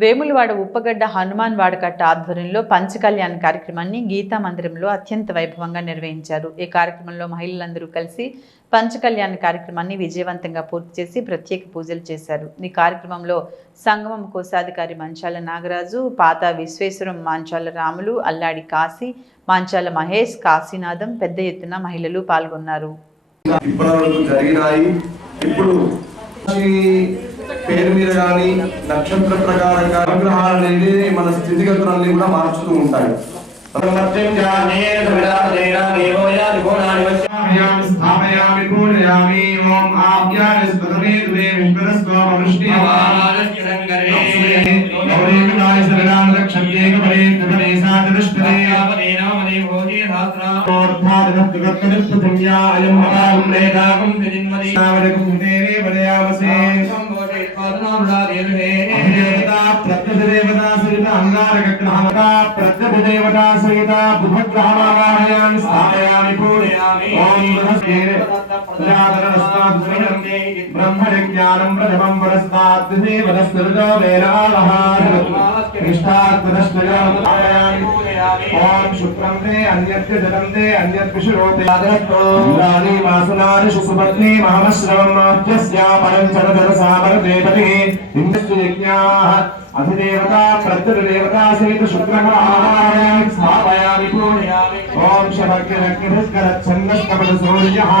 వేములవాడ ఉప్పగడ్డ హనుమాన్ వాడకట్ట ఆధ్వర్యంలో పంచకళ్యాణ్ కార్యక్రమాన్ని గీతా మందిరంలో అత్యంత వైభవంగా నిర్వహించారు. ఈ కార్యక్రమంలో మహిళలందరూ కలిసి పంచకళ్యాణ్ కార్యక్రమాన్ని విజయవంతంగా పూర్తి చేసి ప్రత్యేక పూజలు చేశారు. ఈ కార్యక్రమంలో సంగమం కోశాధికారి మంచాల నాగరాజు, పాత విశ్వేశ్వరం, మాంచాల రాములు, అల్లాడి కాశీ, మాంచాల మహేష్, కాశీనాథం పెద్ద ఎత్తున మహిళలు పాల్గొన్నారు. పేరు మీద కానీ నక్షత్ర ప్రకారంగా అనుగ్రహాలు అనేది మన స్థితిగతులన్నీ కూడా మారుస్తూ ఉంటాయి. ప్రత్యదేవతా సహిత భూగ్రహమావాహయామి స్థాపయామి పూజయామి. ఓం బ్రహ్మజ్ఞానం ప్రథమం పురస్తాత్ దేవతస్సర్వో ఓం శుక్రం తే అన్యత్య జలం తే అన్యత్ విషురోతే ఇంద్రాణి వాసునాని సుపత్ని మహమశ్రవం మాధ్యస్యా పరం చరధర సామరదేవతి ఇంద్రస్సు యజ్ఞాః అధిదేవతా ప్రత్యదేవతా సహిత శుక్రగ్రహాయామి స్థాపయామి పూజయామి. ఓం శభగ్రగ్రస్కరచ్ఛన్నస్కపట సూర్యః